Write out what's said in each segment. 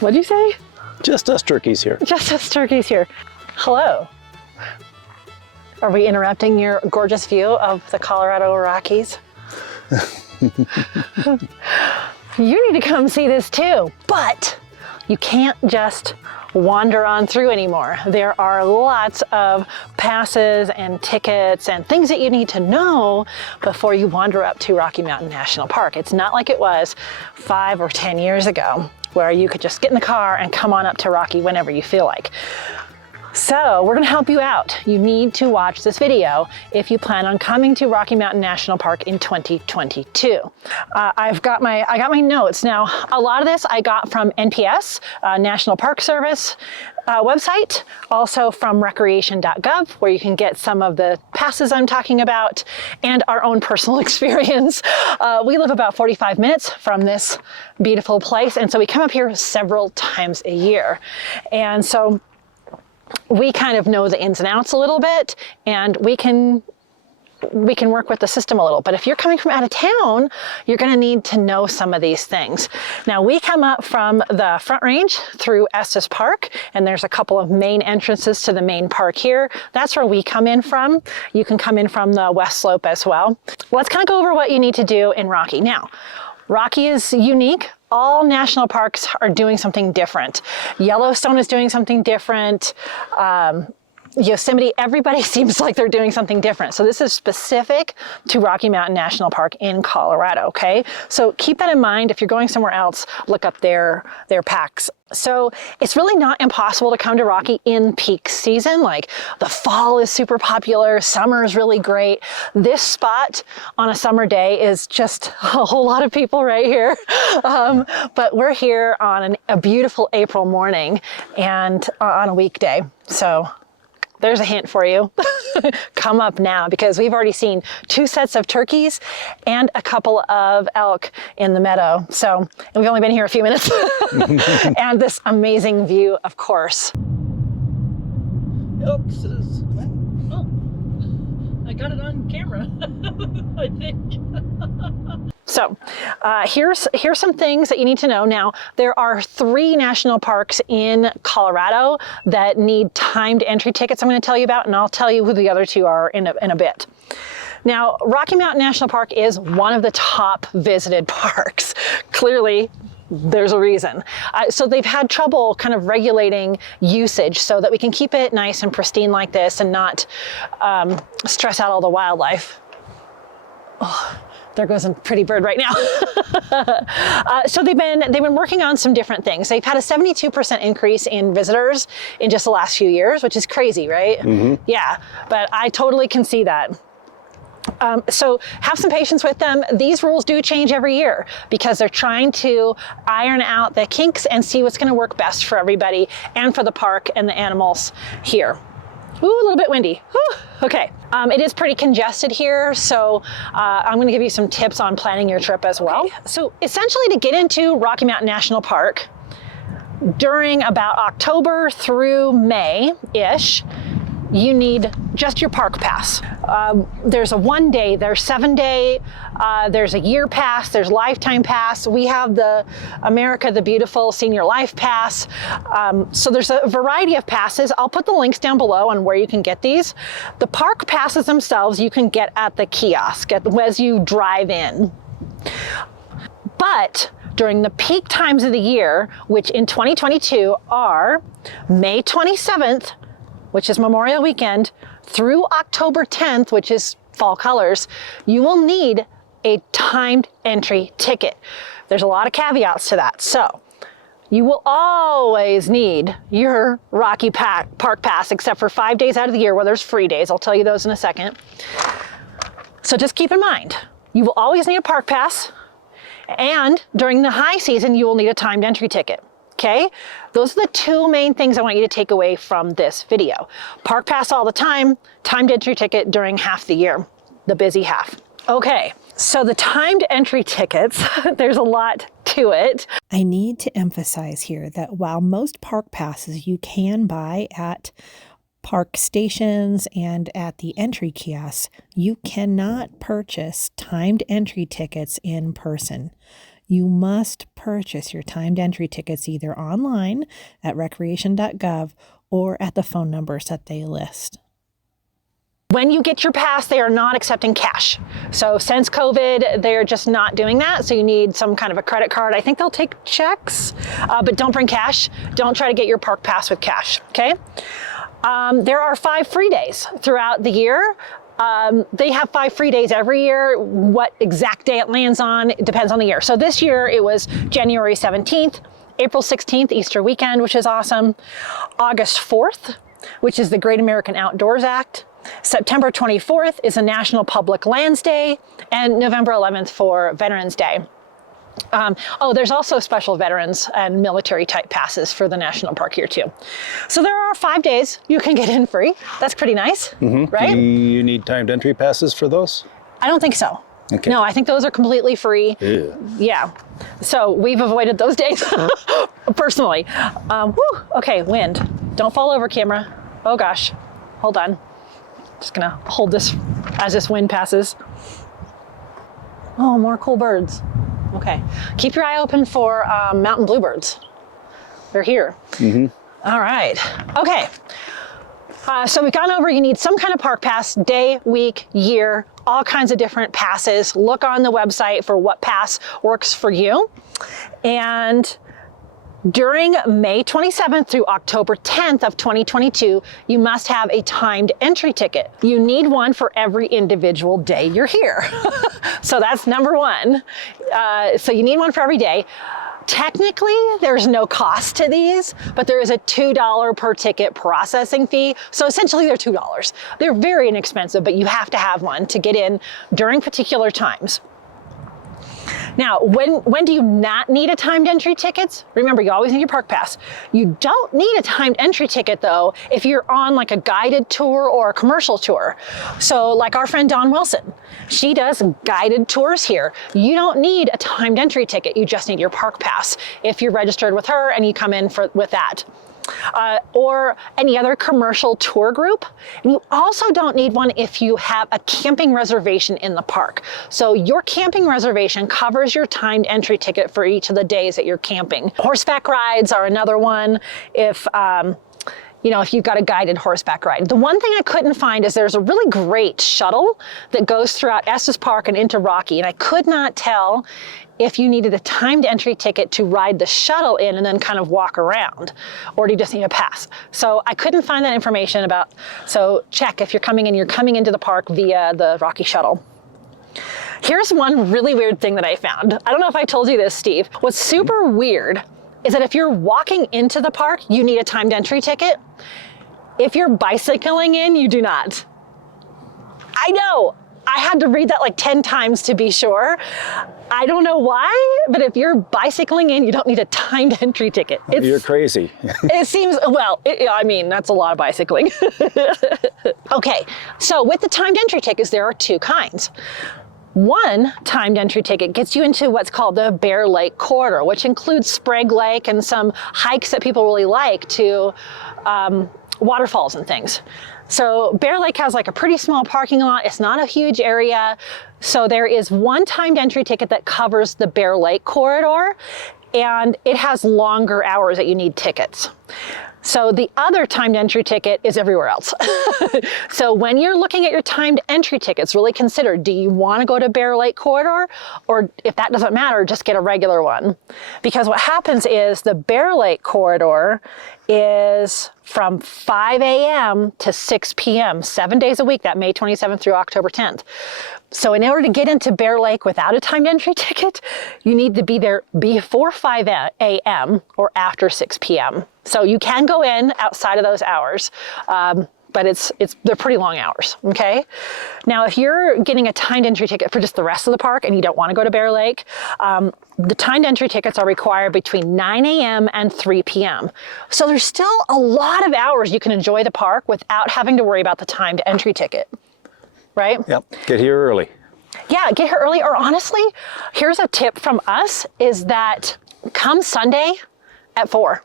What'd you say? Just us turkeys here. Just us turkeys here. Hello. Are we interrupting your gorgeous view of the Colorado Rockies? You need to come see this too, but you can't just wander on through anymore. There are lots of passes and tickets and things that you need to know before you wander up to Rocky Mountain National Park. It's not like it was 5 or 10 years ago where you could just get in the car and come on up to Rocky whenever you feel like. So we're gonna help you out. You need to watch this video if you plan on coming to Rocky Mountain National Park in 2022. I got my notes. Now, a lot of this I got from NPS, National Park Service website, also from recreation.gov, where you can get some of the passes I'm talking about, and our own personal experience. We live about 45 minutes from this beautiful place, and so we come up here several times a year. And so we kind of know the ins and outs a little bit, and we can work with the system a little. But if you're coming from out of town, you're going to need to know some of these things. Now, we come up from the Front Range through Estes Park, and there's a couple of main entrances to the main park here. That's where we come in from. You can come in from the West Slope as well. Let's kind of go over what you need to do in Rocky. Now, Rocky is unique. All national parks are doing something different. Yellowstone is doing something different. Yosemite, everybody seems like they're doing something different. So this is specific to Rocky Mountain National Park in Colorado, okay? So keep that in mind. If you're going somewhere else, look up their packs. So it's really not impossible to come to Rocky in peak season. Like the fall is super popular, summer is really great. This spot on a summer day is just a whole lot of people right here. But we're here on a beautiful April morning and on a weekday. So there's a hint for you. Come up now, because we've already seen 2 sets of turkeys and a couple of elk in the meadow. So, and we've only been here a few minutes. And this amazing view, of course. Elks is, oh, I got it on camera, I think. So here's some things that you need to know. Now, there are 3 national parks in Colorado that need timed entry tickets I'm going to tell you about, and I'll tell you who the other 2 are in a bit. Now, Rocky Mountain National Park is one of the top visited parks. Clearly, there's a reason. So they've had trouble kind of regulating usage so that we can keep it nice and pristine like this and not stress out all the wildlife. Oh. There goes a pretty bird right now. So they've been working on some different things. They've had a 72% increase in visitors in just the last few years, which is crazy, right? Mm-hmm. Yeah, but I totally can see that. So have some patience with them. These rules do change every year because they're trying to iron out the kinks and see what's going to work best for everybody and for the park and the animals here. Ooh, a little bit windy. Whew. Okay, it is pretty congested here, so I'm going to give you some tips on planning your trip as well. Okay. So essentially, to get into Rocky Mountain National Park during about October through May-ish, you need just your park pass. There's a 1-day, there's 7-day, there's a year pass, there's lifetime pass. We have the America the Beautiful Senior Life Pass. So there's a variety of passes. I'll put the links down below on where you can get these. The park passes themselves you can get at the kiosk as you drive in. But during the peak times of the year, which in 2022 are May 27th, which is Memorial Weekend, through October 10th, which is fall colors, you will need a timed entry ticket. There's a lot of caveats to that. So you will always need your Rocky Park Pass, except for 5 days out of the year where there's free days. I'll tell you those in a second. So just keep in mind, you will always need a park pass, and during the high season, you will need a timed entry ticket. Okay, those are the 2 main things I want you to take away from this video. Park pass all the time, timed entry ticket during half the year, the busy half. Okay, so the timed entry tickets, there's a lot to it. I need to emphasize here that while most park passes you can buy at park stations and at the entry kiosks, you cannot purchase timed entry tickets in person. you must purchase your timed entry tickets either online at recreation.gov or at the phone numbers that they list. When you get your pass, they are not accepting cash. So since COVID, they're just not doing that. So you need some kind of a credit card. I think they'll take checks, but don't bring cash. Don't try to get your park pass with cash, okay? There are 5 free days throughout the year. They have 5 free days every year. What exact day it lands on, it depends on the year. So this year it was January 17th, April 16th, Easter weekend, which is awesome. August 4th, which is the Great American Outdoors Act. September 24th is a National Public Lands Day, and November 11th for Veterans Day. There's also special veterans and military type passes for the national park here too. So there are 5 days you can get in free. That's pretty nice, right? Do you need timed entry passes for those? I don't think so. Okay. No, I think those are completely free. Ew. Yeah. So we've avoided those days personally. Okay, wind. Don't fall over, camera. Oh gosh, hold on. Just gonna hold this as this wind passes. Oh, more cool birds. Okay, keep your eye open for mountain bluebirds. They're here. All right, okay. So we've gone over, you need some kind of park pass, day, week, year, all kinds of different passes. Look on the website for what pass works for you. And during May 27th through October 10th of 2022, you must have a timed entry ticket. You need one for every individual day you're here. So that's number one. So you need one for every day. Technically, there's no cost to these, but there is a $2 per ticket processing fee. So essentially they're $2. They're very inexpensive, but you have to have one to get in during particular times. Now, when do you not need a timed entry ticket? Remember, you always need your park pass. You don't need a timed entry ticket though if you're on like a guided tour or a commercial tour. So like our friend Dawn Wilson, she does guided tours here. You don't need a timed entry ticket, you just need your park pass if you're registered with her and you come in with that. Or any other commercial tour group. And you also don't need one if you have a camping reservation in the park. So your camping reservation covers your timed entry ticket for each of the days that you're camping. Horseback rides are another one if you've got a guided horseback ride. The one thing I couldn't find is there's a really great shuttle that goes throughout Estes Park and into Rocky, and I could not tell if you needed a timed entry ticket to ride the shuttle in and then kind of walk around, or do you just need a pass? So I couldn't find that information so check if you're coming into the park via the Rocky shuttle. Here's one really weird thing that I found. I don't know if I told you this, Steve. What's super weird is that if you're walking into the park, you need a timed entry ticket. If you're bicycling in, you do not. I know, I had to read that like 10 times to be sure. I don't know why, but if you're bicycling in, you don't need a timed entry ticket. You're crazy. It seems, that's a lot of bicycling. Okay, so with the timed entry tickets, there are 2 kinds. One timed entry ticket gets you into what's called the Bear Lake Corridor, which includes Sprague Lake and some hikes that people really like to waterfalls and things. So Bear Lake has like a pretty small parking lot. It's not a huge area. So there is one timed entry ticket that covers the Bear Lake Corridor, and it has longer hours that you need tickets. So the other timed entry ticket is everywhere else. So when you're looking at your timed entry tickets, really consider, do you want to go to Bear Lake Corridor? Or if that doesn't matter, just get a regular one. Because what happens is the Bear Lake Corridor is from 5 a.m. to 6 p.m., 7 days a week, that May 27th through October 10th. So in order to get into Bear Lake without a timed entry ticket, you need to be there before 5 a.m. or after 6 p.m. So you can go in outside of those hours, but they're pretty long hours, okay? Now, if you're getting a timed entry ticket for just the rest of the park and you don't want to go to Bear Lake, the timed entry tickets are required between 9 a.m. and 3 p.m. So there's still a lot of hours you can enjoy the park without having to worry about the timed entry ticket, right? Yep, get here early. Yeah, get here early, or honestly, here's a tip from us, is that come Sunday at 4.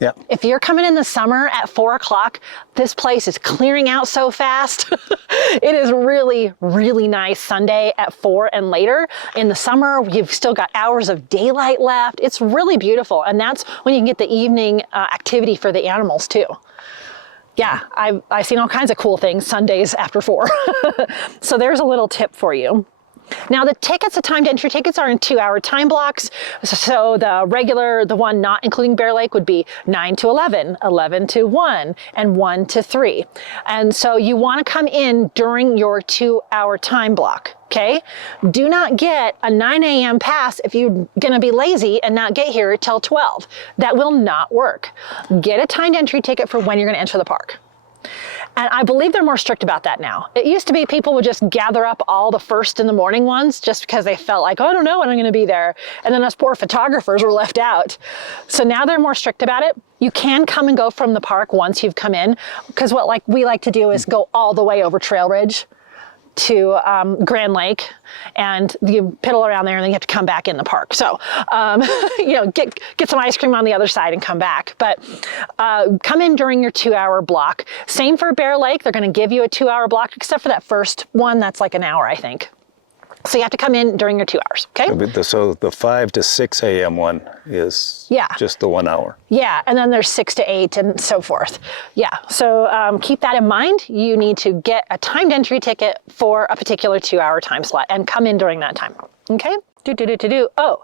Yeah. If you're coming in the summer at 4 o'clock, this place is clearing out so fast. It is really, really nice Sunday at 4 and later. In the summer, you've still got hours of daylight left. It's really beautiful. And that's when you can get the evening activity for the animals too. Yeah, I've seen all kinds of cool things Sundays after 4. So there's a little tip for you. Now the tickets, the timed entry tickets are in 2-hour time blocks. So the one not including Bear Lake would be 9 to 11, 11 to 1, and 1 to 3. And so you want to come in during your 2-hour time block, okay? Do not get a 9 a.m. pass if you're going to be lazy and not get here till 12. That will not work. Get a timed entry ticket for when you're going to enter the park. And I believe they're more strict about that now. It used to be people would just gather up all the first in the morning ones just because they felt like, oh, I don't know when I'm going to be there. And then us poor photographers were left out. So now they're more strict about it. You can come and go from the park once you've come in, because what we like to do is go all the way over Trail Ridge to Grand Lake, and you piddle around there and then you have to come back in the park. So, get some ice cream on the other side and come back. But come in during your 2-hour block. Same for Bear Lake. They're going to give you a 2-hour block, except for that first one. That's like an hour, I think. So you have to come in during your 2 hours, okay? So the 5 to 6 a.m. one is just the 1 hour. Yeah, and then there's 6 to 8 and so forth. Yeah, so keep that in mind. You need to get a timed entry ticket for a particular 2-hour time slot and come in during that time, okay? Oh,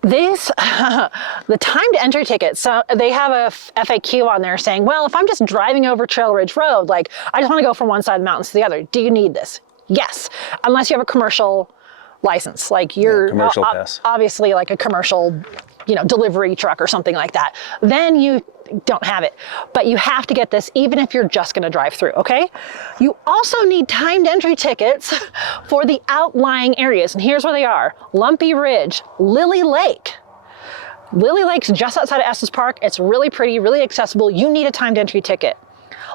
these, the timed entry tickets, so they have a FAQ on there saying, well, if I'm just driving over Trail Ridge Road, like I just want to go from one side of the mountains to the other, do you need this? Yes, unless you have a commercial license, like you're commercial pass. Obviously like a commercial, delivery truck or something like that. Then you don't have it, but you have to get this even if you're just going to drive through, okay? You also need timed entry tickets for the outlying areas, and here's where they are. Lumpy Ridge, Lily Lake. Lily Lake's just outside of Estes Park. It's really pretty, really accessible. You need a timed entry ticket.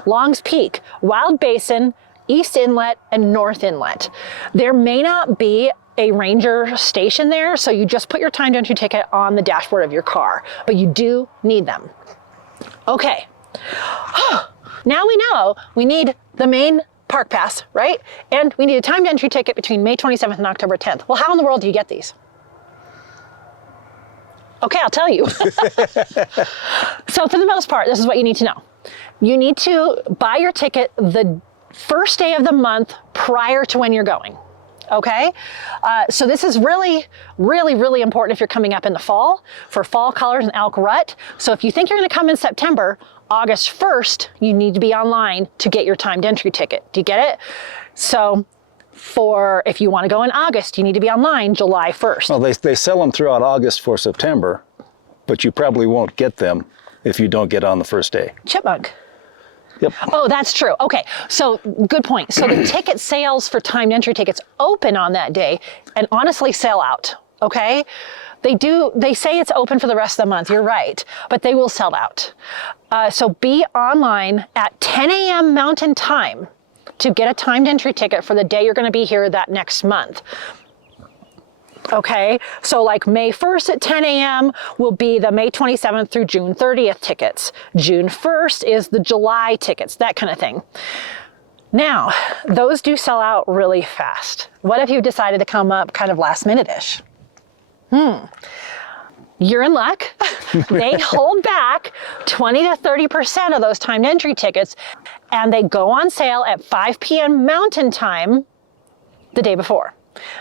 Long's Peak, Wild Basin, East Inlet, and North Inlet. There may not be a ranger station there, so you just put your timed entry ticket on the dashboard of your car, but you do need them. Okay, now we know we need the main park pass, right? And we need a timed entry ticket between May 27th and October 10th. Well, how in the world do you get these? Okay, I'll tell you. So for the most part, this is what you need to know. You need to buy your ticket the first day of the month prior to when you're going, okay? So this is really, really, really important if you're coming up in the fall for fall colors and elk rut. So if you think you're gonna come in September, August 1st, you need to be online to get your timed entry ticket. Do you get it? So if you wanna go in August, you need to be online July 1st. Well, they sell them throughout August for September, but you probably won't get them if you don't get on the first day. Chipmunk. Yep. Oh, that's true. Okay, so good point. So the ticket sales for timed entry tickets open on that day and honestly sell out, okay? They say it's open for the rest of the month, you're right, but they will sell out. So be online at 10 a.m. Mountain Time to get a timed entry ticket for the day you're gonna be here that next month. Okay, so like May 1st at 10 a.m. will be the May 27th through June 30th tickets. June 1st is the July tickets, that kind of thing. Now, those do sell out really fast. What if you've decided to come up kind of last minute-ish? You're in luck. They hold back 20 to 30% of those timed entry tickets, and they go on sale at 5 p.m. Mountain Time the day before.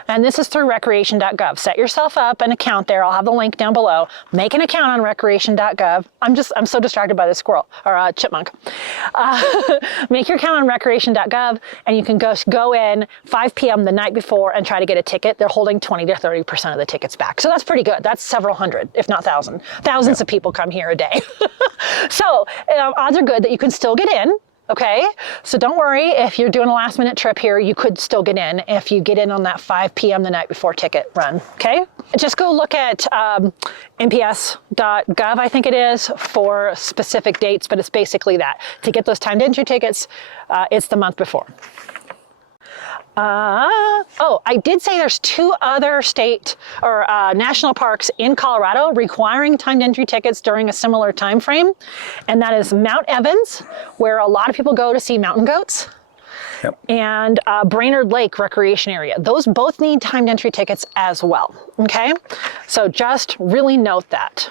And this is through recreation.gov. Set yourself up an account there. I'll have the link down below. Make an account on recreation.gov. I'm so distracted by this squirrel or chipmunk. Make your account on recreation.gov and you can go in 5 p.m. the night before and try to get a ticket. They're holding 20 to 30% of the tickets back. So that's pretty good. That's several hundred, if not thousands of people come here a day. So odds are good that you can still get in. Okay, so don't worry if you're doing a last minute trip here, you could still get in if you get in on that 5 p.m. the night before ticket run, okay? Just go look at nps.gov, I think it is, for specific dates, but it's basically that. To get those timed entry tickets, it's the month before. Oh, I did say there's 2 other state or national parks in Colorado requiring timed entry tickets during a similar time frame. And that is Mount Evans, where a lot of people go to see mountain goats. Yep. And Brainerd Lake Recreation Area. Those both need timed entry tickets as well, okay? So just really note that.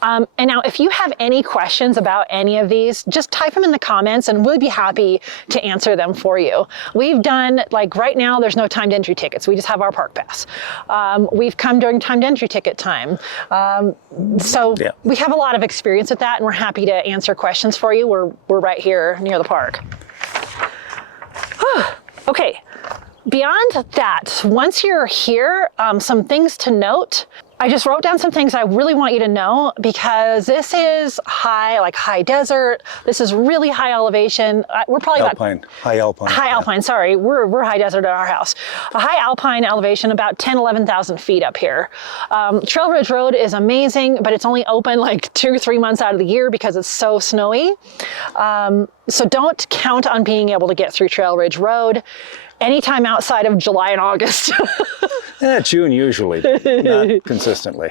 And now if you have any questions about any of these, just type them in the comments and we'll be happy to answer them for you. We've done, like right now, there's no timed entry tickets. We just have our park pass. We've come during timed entry ticket time. So Yeah. we have a lot of experience with that and we're happy to answer questions for you. We're right here near the park. Okay, beyond that, once you're here, some things to note. I just wrote down some things I really want you to know because this is high desert. This is really high elevation. We're probably High alpine. High alpine, sorry. We're high desert at our house. A high alpine elevation, about 10, 11,000 feet up here. Trail Ridge Road is amazing, but it's only open like 2 or 3 months out of the year because it's so snowy. So don't count on being able to get through Trail Ridge Road anytime outside of July and August. June usually, not consistently.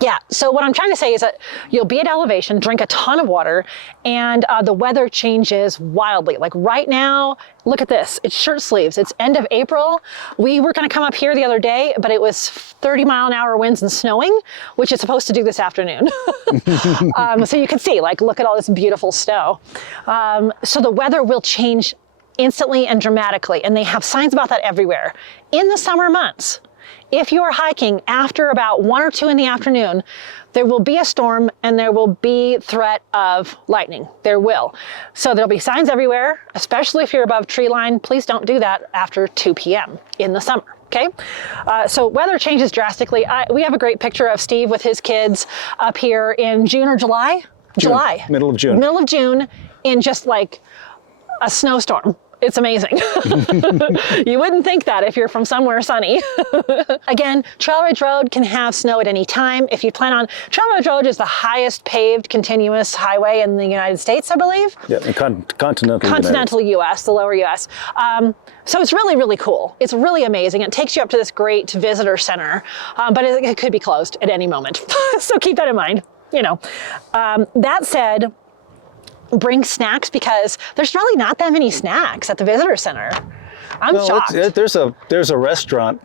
Yeah, so what I'm trying to say is that you'll be at elevation, drink a ton of water, and the weather changes wildly. Like right now, look at this, it's shirt sleeves. It's end of April. We were gonna come up here the other day, but it was 30-mile-an-hour winds and snowing, which it's supposed to do this afternoon. So you can see, like, look at all this beautiful snow. So the weather will change instantly and dramatically, and they have signs about that everywhere. In the summer months, if you are hiking after about 1 or 2 in the afternoon, there will be a storm and there will be threat of lightning. There will. So there'll be signs everywhere, especially if you're above tree line. Please don't do that after 2 p.m. in the summer. Okay, so weather changes drastically. We have a great picture of Steve with his kids up here in June or July? July. Middle of June. Middle of June in just like a snowstorm. It's amazing. You wouldn't think that if you're from somewhere sunny. Again, Trail Ridge Road can have snow at any time. If you plan on, Trail Ridge Road is the highest paved continuous highway in the United States, I believe. Yeah, the Continental US, the lower US. So it's really, really cool. It's really amazing. It takes you up to this great visitor center, but it could be closed at any moment. So keep that in mind. You know, that said, bring snacks because there's really not that many snacks at the visitor center. I'm shocked. There's a restaurant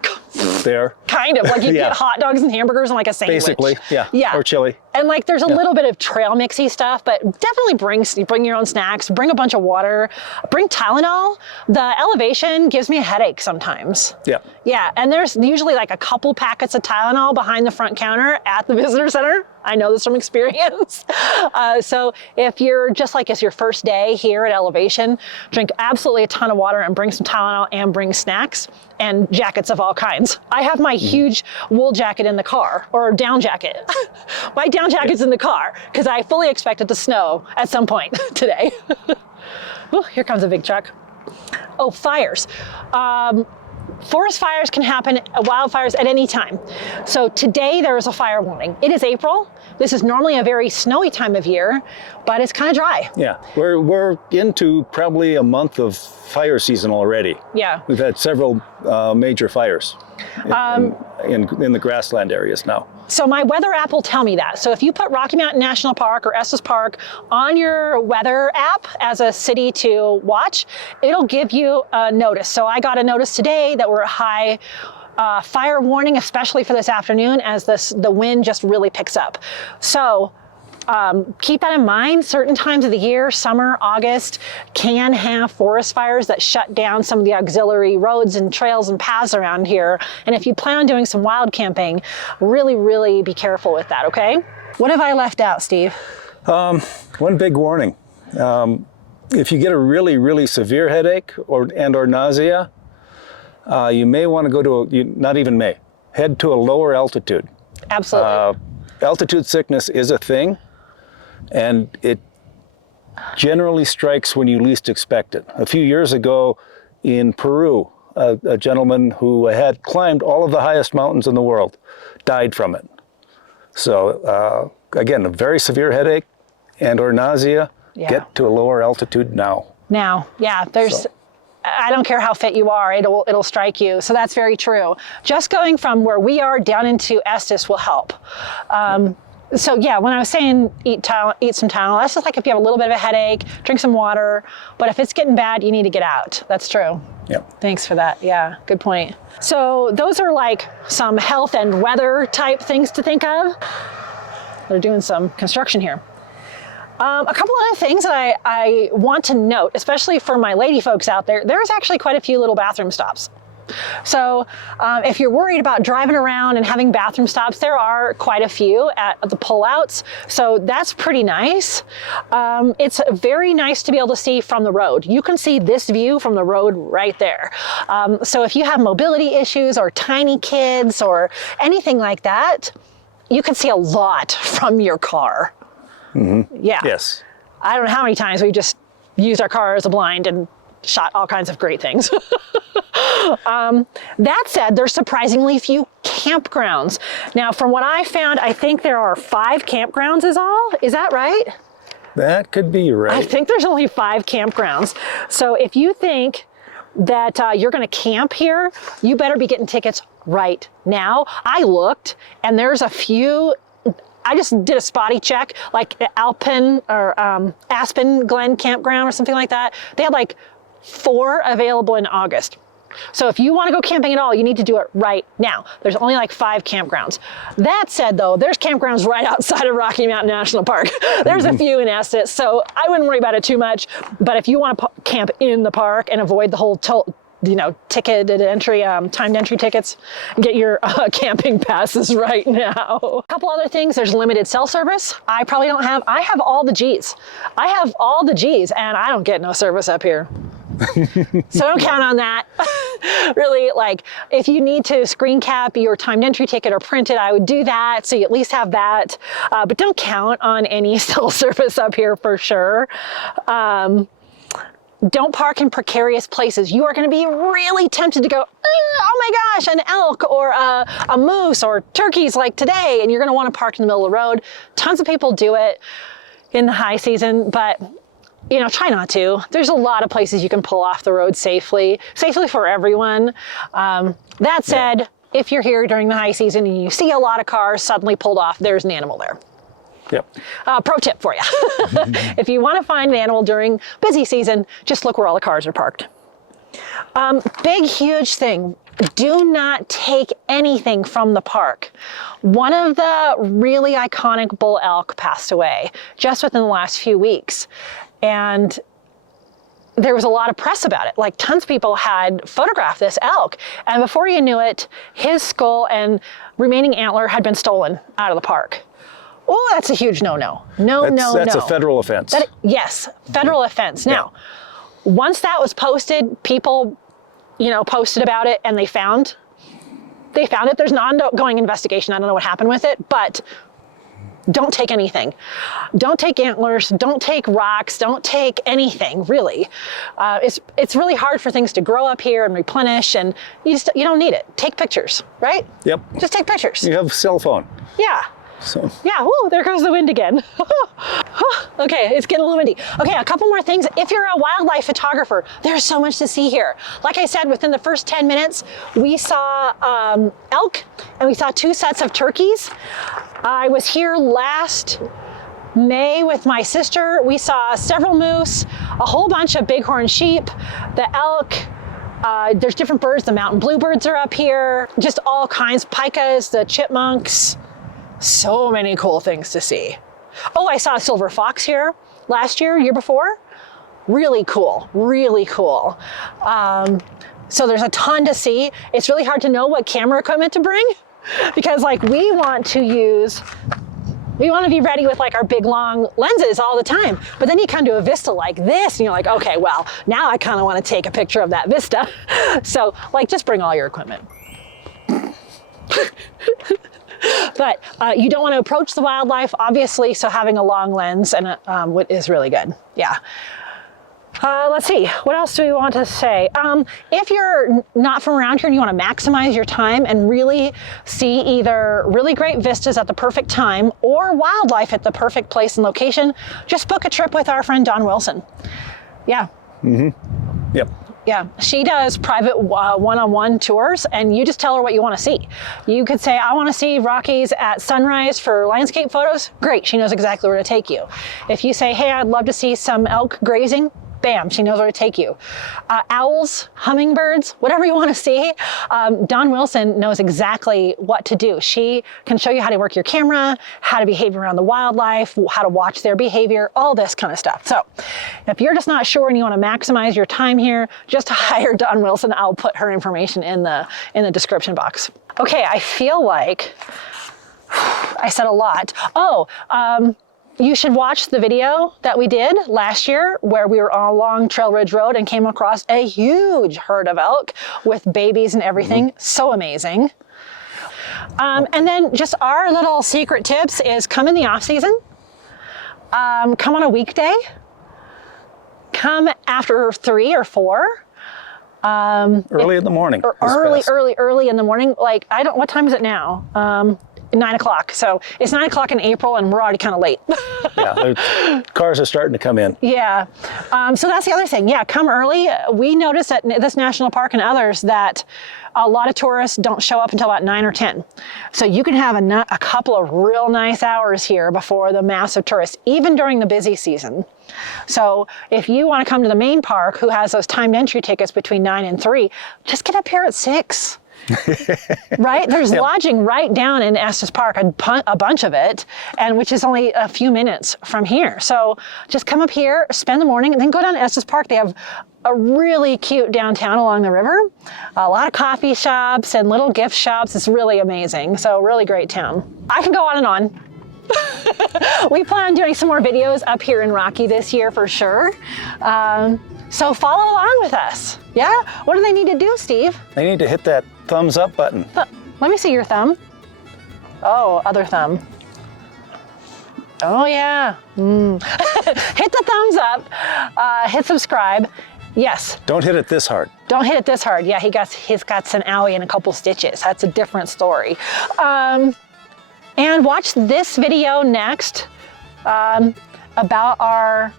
there. Kind of, like you Yeah. get hot dogs and hamburgers and like a sandwich. Basically, yeah. Yeah. Or chili. And like there's a little bit of trail mixy stuff, but definitely bring your own snacks, bring a bunch of water, bring Tylenol. The elevation gives me a headache sometimes. Yeah. Yeah, and there's usually like a couple packets of Tylenol behind the front counter at the visitor center. I know this from experience. So if you're just like it's your first day here at elevation, drink absolutely a ton of water and bring some Tylenol and bring snacks and jackets of all kinds. I have my huge wool jacket in the car, or down jacket. My down jacket's in the car because I fully expect it to snow at some point today. Ooh, here comes a big truck. Oh, fires. Forest fires can happen, wildfires at any time. So today there is a fire warning. It is April. This is normally a very snowy time of year, but it's kind of dry. Yeah, we're into probably a month of fire season already. Yeah. We've had several major fires in the grassland areas now. So my weather app will tell me that. So if you put Rocky Mountain National Park or Estes Park on your weather app as a city to watch, it'll give you a notice. So I got a notice today that we're at high fire warning, especially for this afternoon as the wind just really picks up. So keep that in mind. Certain times of the year, summer, August, can have forest fires that shut down some of the auxiliary roads and trails and paths around here. And if you plan on doing some wild camping, really, really be careful with that, okay? What have I left out, Steve? One big warning. If you get a really, really severe headache or nausea, you may want to go to head to a lower altitude. Absolutely. Altitude sickness is a thing, and it generally strikes when you least expect it. A few years ago in Peru, a gentleman who had climbed all of the highest mountains in the world died from it. So again, a very severe headache and or nausea, Yeah. get to a lower altitude now. Now, yeah, there's I don't care how fit you are, it'll strike you. So that's very true. Just going from where we are down into Estes will help. So yeah, when I was saying eat some Tylenol, that's just like if you have a little bit of a headache, drink some water. But if it's getting bad, you need to get out. That's true. Yep. Thanks for that. Yeah, good point. So those are like some health and weather type things to think of. They're doing some construction here. A couple other things that I want to note, especially for my lady folks out there, there's actually quite a few little bathroom stops. So if you're worried about driving around and having bathroom stops, there are quite a few at the pullouts. So that's pretty nice. It's very nice to be able to see from the road. You can see this view from the road right there. So if you have mobility issues or tiny kids or anything like that, you can see a lot from your car. Mm-hmm. Yeah. Yes. I don't know how many times we've just used our car as a blind and shot all kinds of great things. That said, there's surprisingly few campgrounds. Now, from what I found, I think there are 5 campgrounds is all. Is that right? That could be right. I think there's only 5 campgrounds. So if you think that you're going to camp here, you better be getting tickets right now. I looked, and there's a few. I just did a spotty check, like Alpine or Aspen Glen Campground or something like that. They had like 4 available in August. So if you want to go camping at all, you need to do it right now. There's only like 5 campgrounds. That said, though, there's campgrounds right outside of Rocky Mountain National Park. There's a few in Estes, so I wouldn't worry about it too much. But if you want to camp in the park and avoid the whole ticketed entry, timed entry tickets, get your camping passes right now. A couple other things, there's limited cell service. I probably don't have, I have all the Gs. I have all the Gs and I don't get no service up here. So don't count on that. Really, like if you need to screen cap your timed entry ticket or print it, I would do that so you at least have that. But don't count on any cell service up here for sure. Don't park in precarious places. You are going to be really tempted to go, oh my gosh, an elk or a moose or turkeys like today, and you're going to want to park in the middle of the road. Tons of people do it in the high season, but try not to. There's a lot of places you can pull off the road safely for everyone. That said, if you're here during the high season and you see a lot of cars suddenly pulled off, there's an animal there. Yep. Pro tip for you. If you want to find an animal during busy season, just look where all the cars are parked. Big, huge thing. Do not take anything from the park. One of the really iconic bull elk passed away just within the last few weeks. And there was a lot of press about it. Like tons of people had photographed this elk. And before you knew it, his skull and remaining antler had been stolen out of the park. Oh, that's a huge no-no. That's a federal offense. Yes, federal offense. Now, once that was posted, people, posted about it and they found it. There's an ongoing investigation. I don't know what happened with it, but don't take anything. Don't take antlers, don't take rocks, don't take anything, really. It's really hard for things to grow up here and replenish, and you don't need it. Take pictures, right? Yep. Just take pictures. You have a cell phone. Yeah. So. Yeah, whoo, there goes the wind again. Okay, it's getting a little windy. Okay, a couple more things. If you're a wildlife photographer, there's so much to see here. Like I said, within the first 10 minutes, we saw elk and we saw 2 sets of turkeys. I was here last May with my sister. We saw several moose, a whole bunch of bighorn sheep, the elk. There's different birds. The mountain bluebirds are up here. Just all kinds, pikas, the chipmunks. So many cool things to see. Oh, I saw a silver fox here last year before. Really cool, really cool. So there's a ton to see. It's really hard to know what camera equipment to bring because we want to be ready with our big long lenses all the time. But then you come to a vista like this and you're like, okay, well, now I kind of want to take a picture of that vista. So just bring all your equipment. But you don't want to approach the wildlife, obviously, so having a long lens and is really good. Yeah. Let's see, what else do we want to say? If you're not from around here and you want to maximize your time and really see either really great vistas at the perfect time or wildlife at the perfect place and location, just book a trip with our friend Don Wilson. Yeah. Mm-hmm. Yep. Yeah, she does private one-on-one tours, and you just tell her what you want to see. You could say, I want to see Rockies at sunrise for landscape photos. Great, she knows exactly where to take you. If you say, hey, I'd love to see some elk grazing, bam, she knows where to take you. Owls, hummingbirds, whatever you want to see, Dawn Wilson knows exactly what to do. She can show you how to work your camera, how to behave around the wildlife, how to watch their behavior, all this kind of stuff. So if you're just not sure and you want to maximize your time here, just hire Dawn Wilson. I'll put her information in the description box. Okay, I feel like I said a lot. You should watch the video that we did last year where we were along Trail Ridge Road and came across a huge herd of elk with babies and everything. So amazing. And then just our little secret tips is come in the off season, come on a weekday, come after 3 or 4. Early in the morning. Or early in the morning. Like, what time is it now? 9 o'clock. So it's 9 o'clock in April and we're already kind of late. Yeah, cars are starting to come in. Yeah. So that's the other thing. Yeah, come early. We noticed at this national park and others that a lot of tourists don't show up until about 9 or 10. So you can have a couple of real nice hours here before the massive tourists, even during the busy season. So if you want to come to the main park, who has those timed entry tickets between 9 and 3, just get up here at 6. Right? There's lodging right down in Estes Park, a bunch of it, and which is only a few minutes from here. So just come up here, spend the morning, and then go down to Estes Park. They have a really cute downtown along the river, a lot of coffee shops and little gift shops. It's really amazing. So really great town. I can go on and on. We plan on doing some more videos up here in Rocky this year for sure. So follow along with us. Yeah? What do they need to do, Steve? They need to hit that thumbs up button. Let me see your thumb. Oh, other thumb. Oh yeah. Hit the thumbs up. Hit subscribe. Yes. Don't hit it this hard. Don't hit it this hard. Yeah, he's got an owie and a couple stitches. That's a different story. And watch this video next about our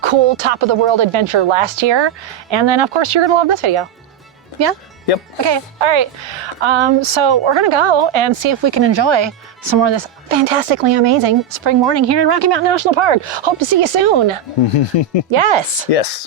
cool top of the world adventure last year. And then of course you're gonna love this video. Yeah? Yep. Okay, all right. So we're gonna go and see if we can enjoy some more of this fantastically amazing spring morning here in Rocky Mountain National Park. Hope to see you soon. Yes. Yes.